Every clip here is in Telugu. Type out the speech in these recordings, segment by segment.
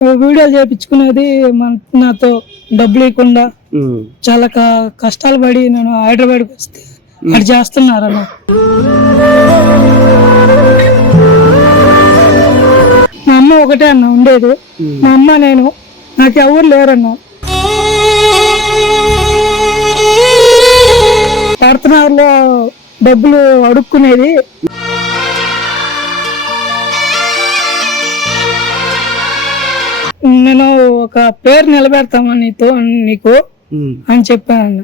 వీడియోలు చేయించుకునేది నాతో డబ్బులు ఇవ్వకుండా చాలా కష్టాలు పడి నేను హైదరాబాద్కి వస్తే అది చేస్తున్నారన్న. మా అమ్మ ఒకటే అన్న ఉండేది, మా అమ్మ నేను, నాకు ఎవరు లేరన్న. ప్రార్థనలో డబ్బులు అడుక్కునేది. నేను ఒక పేరు నిలబెడతామా నీకు అని చెప్పాను.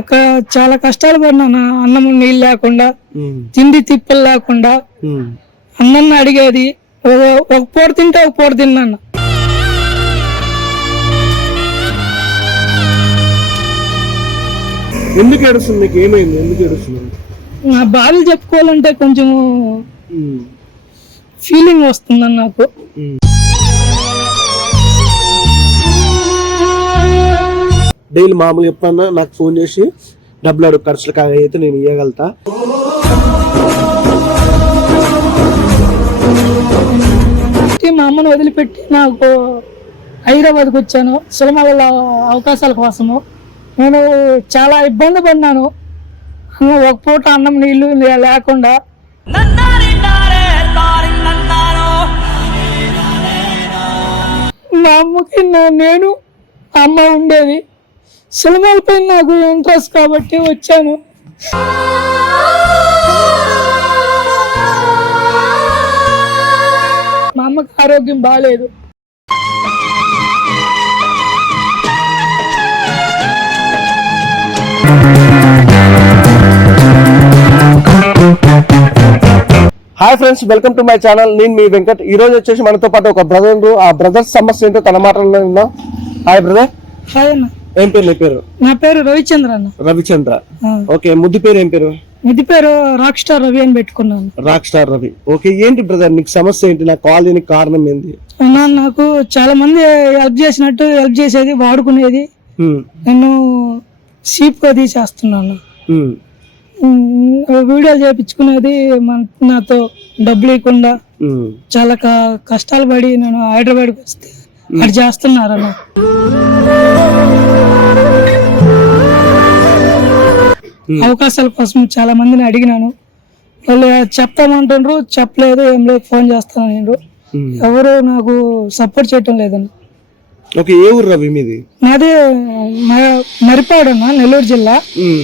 ఒక చాలా కష్టాలు పడినా, అన్నము నీళ్ళు లేకుండా, తిండి తిప్పలు లేకుండా, అన్నన్ని అడిగేది. ఒక పూట తింటే ఒక పూట తిన్నాను. ఎందుకు ఏడుస్తుంది? నీకు ఏమైంది? ఎందుకు ఏడుస్తుంది? నా బాధలు చెప్పుకోవాలంటే కొంచెం ఫీలింగ్ వస్తుందని నాకు. డైలీ మామూలుగా ఎప్పుడన్నా నాకు ఫోన్ చేసి డబ్బులు అడుగు, ఖర్చులు అయితే నేను ఇవ్వగలుగుతా. మా అమ్మను వదిలిపెట్టి నాకు హైదరాబాద్కి వచ్చాను సినిమాల అవకాశాల కోసము. నేను చాలా ఇబ్బంది పడినాను. ఒక పూట అన్నం నీళ్లు లేకుండా. మా అమ్మకి నేను అమ్మ ఉండేది. సినిమాలపై నాకు ఇంట్రెస్ట్ కాబట్టి వచ్చాను. మా అమ్మకి ఆరోగ్యం బాగాలేదు. Hi friends, welcome to my channel. నేను మీ వెంకట్. ఈ రోజు వచ్చేసి మనతో పాటు ఒక బ్రదర్. ఆ బ్రదర్ సమస్య ఏంటో తన మాటల్లో విందాం. Hi brother. హాయ్ అన్న. ఏం పేరు? నీ పేరు? నా పేరు రవిచంద్ర అన్న. రవిచంద్ర. ఓకే. ముద్దు పేరు ఏం పేరు? ముద్దు పేరు రాక్ స్టార్ రవి అని పెట్టుకున్నాను. Rock star Ravi. ఓకే. ఏంటి బ్రదర్ నీకు సమస్య ఏంటి? నాకు కాల్ చేయడానికి కారణం ఏంటి? నాకు చాలా మంది హెల్ప్ చేసేది వాడుకునేది. నేను సీప్ గా తీసేస్తున్నాను. వీడియోలు చేయించుకునేది నాతో డబ్బులు ఇవ్వకుండా, చాలా కష్టాలు పడి నేను హైదరాబాద్కి వస్తే అది చేస్తున్నారన్న. అవకాశాల కోసం చాలా మందిని అడిగినాను. వాళ్ళు చెప్తామంటుండ్రు, చెప్పలేదు, ఏం లేదు, ఫోన్ చేస్తాను. ఎవరు నాకు సపోర్ట్ చేయటం లేదన్న. ఓకే. ఏ ఊరు రవి మీది? నాది మరిపాడు అన్న, నెల్లూరు జిల్లా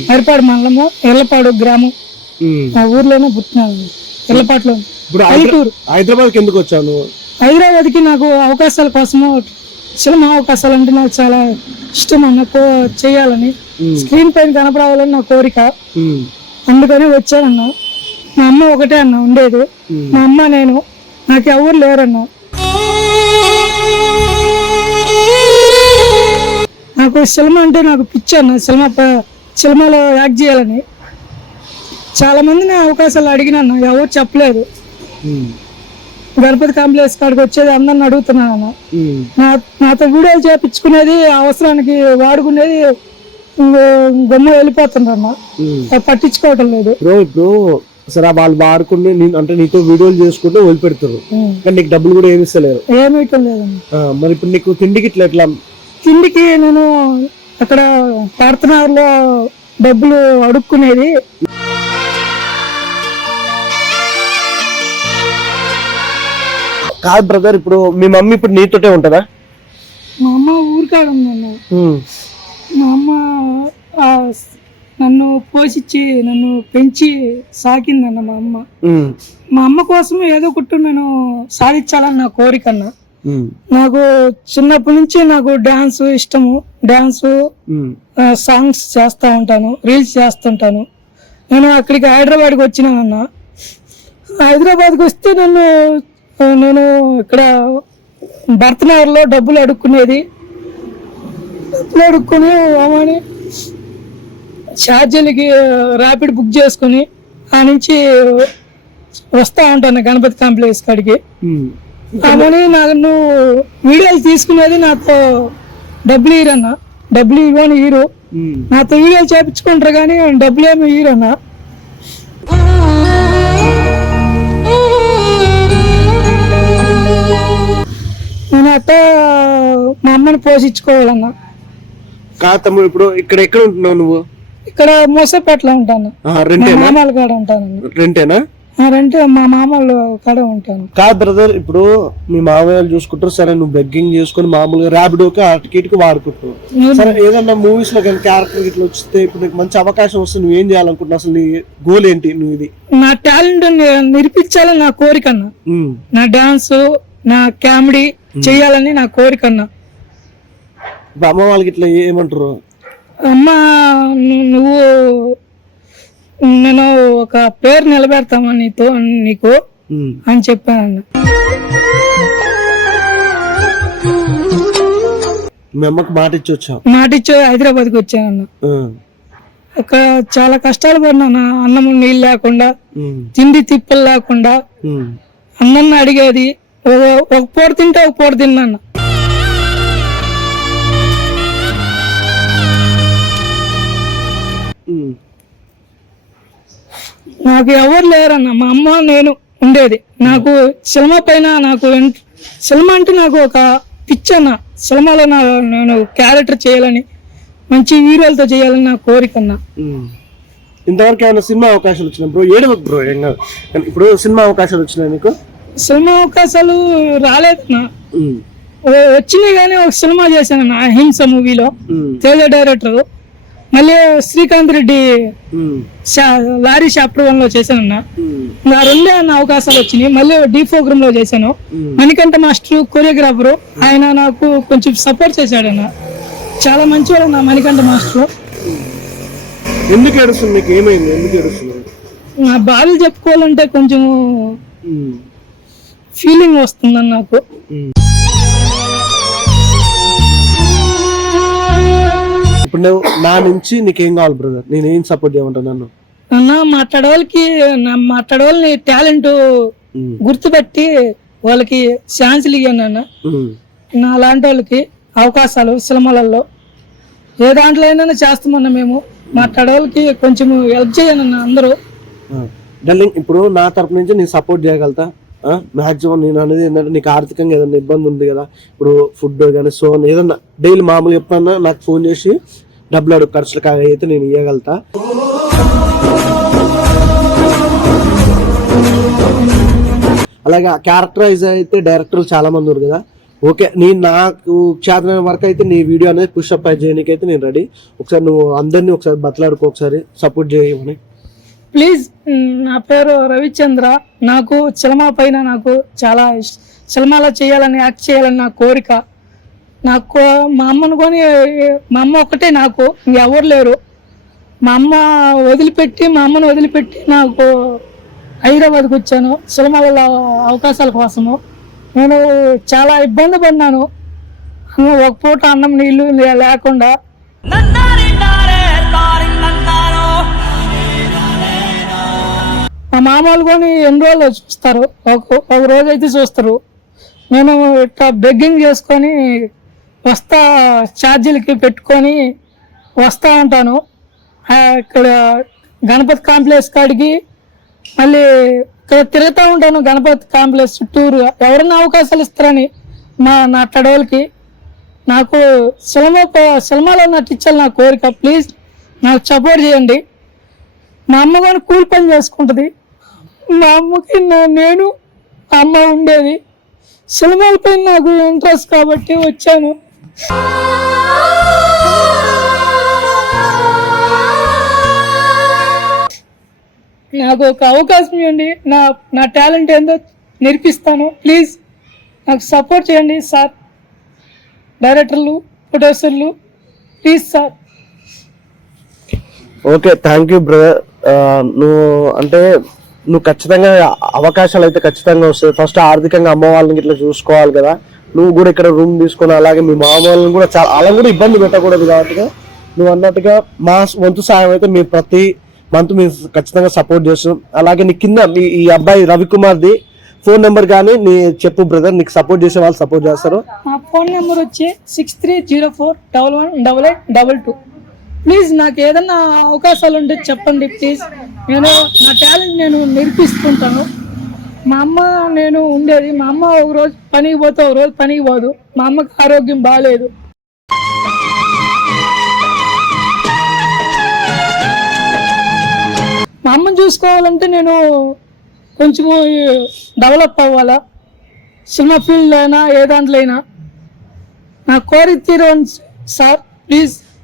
మరిపాడు మండలము, ఎల్లపాడు గ్రామం. ఆ ఊర్లోనే పుట్టినాను, ఎల్లపాటులో. హైదరాబాద్ ఎందుకు వచ్చాను? హైదరాబాద్ కి నాకు అవకాశాల కోసము, సినిమా అవకాశాలు అంటే నాకు చాలా ఇష్టం అన్న. చేయాలని, స్క్రీన్ పైన కనపడాలని నా కోరిక. అందుకని వచ్చానన్న. మా అమ్మ ఒకటే అన్న ఉండేది, మా అమ్మ నేను, నాకు ఎవరు లేరన్న. నాకు సినిమా అంటే నాకు పిచ్చి అన్న. సినిమాలో యాక్ట్ చేయాలని చాలా మందిని అవకాశాలు అడిగినాన్న, ఎవరు చెప్పలేదు. గణపతి కాంప్లెక్స్ కాడికి వచ్చేది అందరిని అడుగుతున్నాను. నాతో వీడియోలు చేయించుకునేది, అవసరానికి వాడుకునేది, గమ్ము వెళ్ళిపోతుందన్న, పట్టించుకోవటం లేదు. ఇప్పుడు సరే వాళ్ళు వాడుకుంటే అంటే నీతో వీడియోలు చేసుకుంటే వదిలిపెడతారు, కానీ నీకు డబ్బులు కూడా ఏమి ఇస్తలేరు. ఏమి ఇవ్వటం లేదన్న. మరి ఇప్పుడు నీకు తిండికి ఎట్లా? తిండికి నేను అక్కడ ప్రార్థనలో డబ్బులు అడుక్కునేది. కాదు బ్రదర్, ఇప్పుడు మీ మమ్మీ ఇప్పుడు నీతోటే ఉంటుందా? మా అమ్మ ఊరికాడ ఉందన్న. మా అమ్మ నన్ను పోషించి, నన్ను పెంచి సాకిందన్న. మా అమ్మ కోసం ఏదో ఒకటి నేను సాధించాలని నా కోరిక అన్న. నాకు చిన్నప్పటి నుంచి నాకు డాన్స్ ఇష్టము. డాన్స్, సాంగ్స్ చేస్తా ఉంటాను, రీల్స్ చేస్తుంటాను. నేను అక్కడికి హైదరాబాద్కి వచ్చినానన్న. హైదరాబాద్కి వస్తే నేను ఇక్కడ భరతనగర్లో డబ్బులు అడుక్కునేది. డబ్బులు అడుక్కుని అమ్మని ఛార్జీలకి ర్యాపిడ్ బుక్ చేసుకుని ఆ నుంచి వస్తా ఉంటాను గణపతి కాంప్లెక్స్ కాడికి. అమ్మని నన్ను వీడియోలు తీసుకునేది, నాతో డబ్బులు ఇరన్న. డబ్బులు ఇవ్వని హీరో నాతో వీడియోలు చేపించుకుంటారు కానీ డబ్బులు ఏమి హీరోనా. అమ్మని పోషించుకోవాలన్నా. కాదు తమ్ముడు, ఇప్పుడు ఎక్కడ ఉంటున్నావు నువ్వు? ఇక్కడ మోసపేటలో ఉంటాను, మామాల కాడ ఉంటాను. రెంటేనా? రెంటే, మా మామూలు కాడ ఉంటాను. కాదు బ్రదర్, ఇప్పుడు మీ మామయ్యలు చూసుకుంటారు సరే, నువ్వు బెగ్గింగ్ చేసుకుని మామూలుగా ర్యాపిడోకి అటుకిటికి వాడుకుంటావు సరే. ఏదన్నా మూవీస్ లో కానీ క్యారెక్టర్ ఇట్లా వస్తే ఇప్పుడు నీకు మంచి అవకాశం వస్తే నువ్వు ఏం చేయాలనుకుంటున్నావు? అసలు నీ గోల్ ఏంటి? నువ్వు ఇది నా టాలెంట్ నిరూపించాలని నా కోరిక అన్న. నా డాన్స్, నా కామెడీ చెయ్యాలని నా కోరిక అన్న. అమ్మ వాళ్ళకి ఇట్లా ఏమంటారు? అమ్మ నువ్వు నేను ఒక పేరు నిలబెడతామా నీకు అని చెప్పానన్న. మీ అమ్మకి మాట ఇచ్చి వచ్చావు? మాట ఇచ్చి హైదరాబాద్కి వచ్చానన్న. అక్కడ చాలా కష్టాలు పడినా, అన్నం నీళ్ళు లేకుండా, తిండి తిప్పలు లేకుండా, అన్నం అడిగేది ఒక పూట తింటే ఒక పూట తిన్నా. నాకు ఎవరు లేరన్న, మా అమ్మ నేను ఉండేది. నాకు సినిమా పైన సినిమా అంటే నాకు ఒక పిచ్చన్న. సినిమాలో నేను క్యారెక్టర్ చేయాలని, మంచి హీరోలతో చేయాలని నా కోరిక అన్న. ఇంతవరకు ఏమైనా సినిమా అవకాశాలు వచ్చినాయి బ్రో? బ్రో ఇప్పుడు సినిమా అవకాశాలు వచ్చినాయి నీకు? సినిమా అవకాశాలు రాలేదన్న, వచ్చినాయి కానీ ఒక సినిమా చేశానన్న, అహింస మూవీలో తేజ డైరెక్టర్. మళ్ళీ శ్రీకాంత్ రెడ్డి లారీ చాప్టర్ 1 లో చేశానన్న. నా రెండే అన్న అవకాశాలు వచ్చినాయి. మళ్ళీ డీ ప్రోగ్రామ్ లో చేశాను. మణికంఠ మాస్టర్ కొరియోగ్రాఫర్, ఆయన నాకు కొంచెం సపోర్ట్ చేశాడన్న. చాలా మంచివాడు నా మణికంఠ మాస్టర్. ఎందుకు ఏడుస్తుంది? మీకు ఏమైంది? ఎందుకు ఏడుస్తుంది? నా బాధలు చెప్పుకోవాలంటే కొంచెం ఫీలింగ్ వస్తుందన్న నాకు. ఇప్పుడు నువ్వు నా నుంచి నీకేం కావాలి బ్రదర్? నేను ఏం సపోర్ట్ చేయమంటాను? నన్ను అన్న మాట్లాడవాళ్ళని టాలెంట్ గుర్తుపెట్టి వాళ్ళకి ఛాన్సులు ఇవ్వండి అన్న. నా లాంటి వాళ్ళకి అవకాశాలు సినిమాలలో ఏ దాంట్లో అయినా చేస్తామన్నా మేము. మాట్లాడవాళ్ళకి కొంచెం హెల్ప్ చేయండి అన్న అందరూ. డార్లింగ్, ఇప్పుడు నా తరపు నుంచి నేను సపోర్ట్ చేయగలుగుతా మాక్సిమం. నేను అనేది ఏంటంటే, నీకు ఆర్థికంగా ఏదైనా ఇబ్బంది ఉంది కదా, ఇప్పుడు ఫుడ్ కానీ సో ఏదన్నా డైలీ మామూలుగా ఎప్పుడన్నా నాకు ఫోన్ చేసి డబ్బులు అడుగు, ఖర్చులకు అయితే నేను ఇవ్వగలుగుతా. అలాగే క్యారెక్టరైజ్ అయితే డైరెక్టర్లు చాలా మంది ఉన్నారు కదా. ఓకే, నేను నాకు చేతన వరకు అయితే నీ వీడియో అనేది పుషప్ చేయడానికి అయితే నేను రెడీ. ఒకసారి నువ్వు అందరినీ ఒకసారి బతలాడుకో, ఒకసారి సపోర్ట్ చేయమని ప్లీజ్. నా పేరు రవిచంద్ర. నాకు సినిమా పైన నాకు చాలా సినిమాలో చేయాలని, యాక్ట్ చేయాలని నా కోరిక. నాకు మా అమ్మను కొని, మా అమ్మ ఒకటే నాకు, ఇంకెవరు లేరు. మా అమ్మను వదిలిపెట్టి నాకు హైదరాబాద్కి వచ్చాను సినిమాల అవకాశాల కోసము. నేను చాలా ఇబ్బంది పడినాను. ఒక పూట అన్నం నీళ్ళు లేకుండా. మా మామూలు కొని ఎన్ని రోజులు చూస్తారు, ఒక రోజు అయితే చూస్తారు. నేను ఇట్లా బెగ్గింగ్ చేసుకొని వస్తా, ఛార్జీలకి పెట్టుకొని వస్తూ ఉంటాను. ఇక్కడ గణపతి కాంప్లెక్స్ కాడికి మళ్ళీ ఇక్కడ తిరుగుతూ ఉంటాను. గణపతి కాంప్లెక్స్ చుట్టూరు ఎవరన్నా అవకాశాలు ఇస్తారని నా టడోల్కి. నాకు సినిమాలో నటించాలి నా కోరిక. ప్లీజ్ నాకు సపోర్ట్ చేయండి. మా అమ్మ కానీ కూలి పని చేసుకుంటుంది. మా అమ్మకి నేను అమ్మ ఉండేది. సినిమాలపై నాకు ఇంట్రెస్ట్ కాబట్టి వచ్చాను. నాకు ఒక అవకాశం ఇవ్వండి. నా టాలెంట్ ఏందో నేర్పిస్తాను. ప్లీజ్ నాకు సపోర్ట్ చేయండి సార్, డైరెక్టర్లు, ప్రొడ్యూసర్లు, please sir. Okay, thank you brother. నువ్వు ఖచ్చితంగా అవకాశాలు అయితే ఖచ్చితంగా వస్తాయి. ఫస్ట్ ఆర్థికంగా అమ్మ వాళ్ళని ఇట్లా చూసుకోవాలి కదా. నువ్వు కూడా ఇక్కడ రూమ్ తీసుకొని, అలాగే మీ మామ వాళ్ళని కూడా అలా కూడా ఇబ్బంది పెట్టకూడదు కాబట్టి నువ్వు అన్నట్టుగా మా వంతు సాయం అయితే మీ ప్రతి మంత్ మేము ఖచ్చితంగా సపోర్ట్ చేస్తాం. అలాగే నీ కింద ఈ అబ్బాయి రవికుమార్ది ఫోన్ నెంబర్ కానీ నీ చెప్పు బ్రదర్, నీకు సపోర్ట్ చేసే వాళ్ళు సపోర్ట్ చేస్తారు. నా ఫోన్ నెంబర్ వచ్చి 6304111822. ప్లీజ్ నాకు ఏదన్నా అవకాశాలు ఉంటే చెప్పండి ప్లీజ్. నేను నా టాలెంట్ నేను నేర్పిస్తుంటాను. మా అమ్మ నేను ఉండేది. మా అమ్మ ఒక రోజు పనికి పోతే ఒక రోజు పనికి పోదు. మా అమ్మకి ఆరోగ్యం బాగాలేదు. మా అమ్మని చూసుకోవాలంటే నేను కొంచెము డెవలప్ అవ్వాలా, సినిమా ఫీల్డ్ అయినా ఏ దాంట్లో అయినా. నా కోరిక తీరవండి సార్, ప్లీజ్.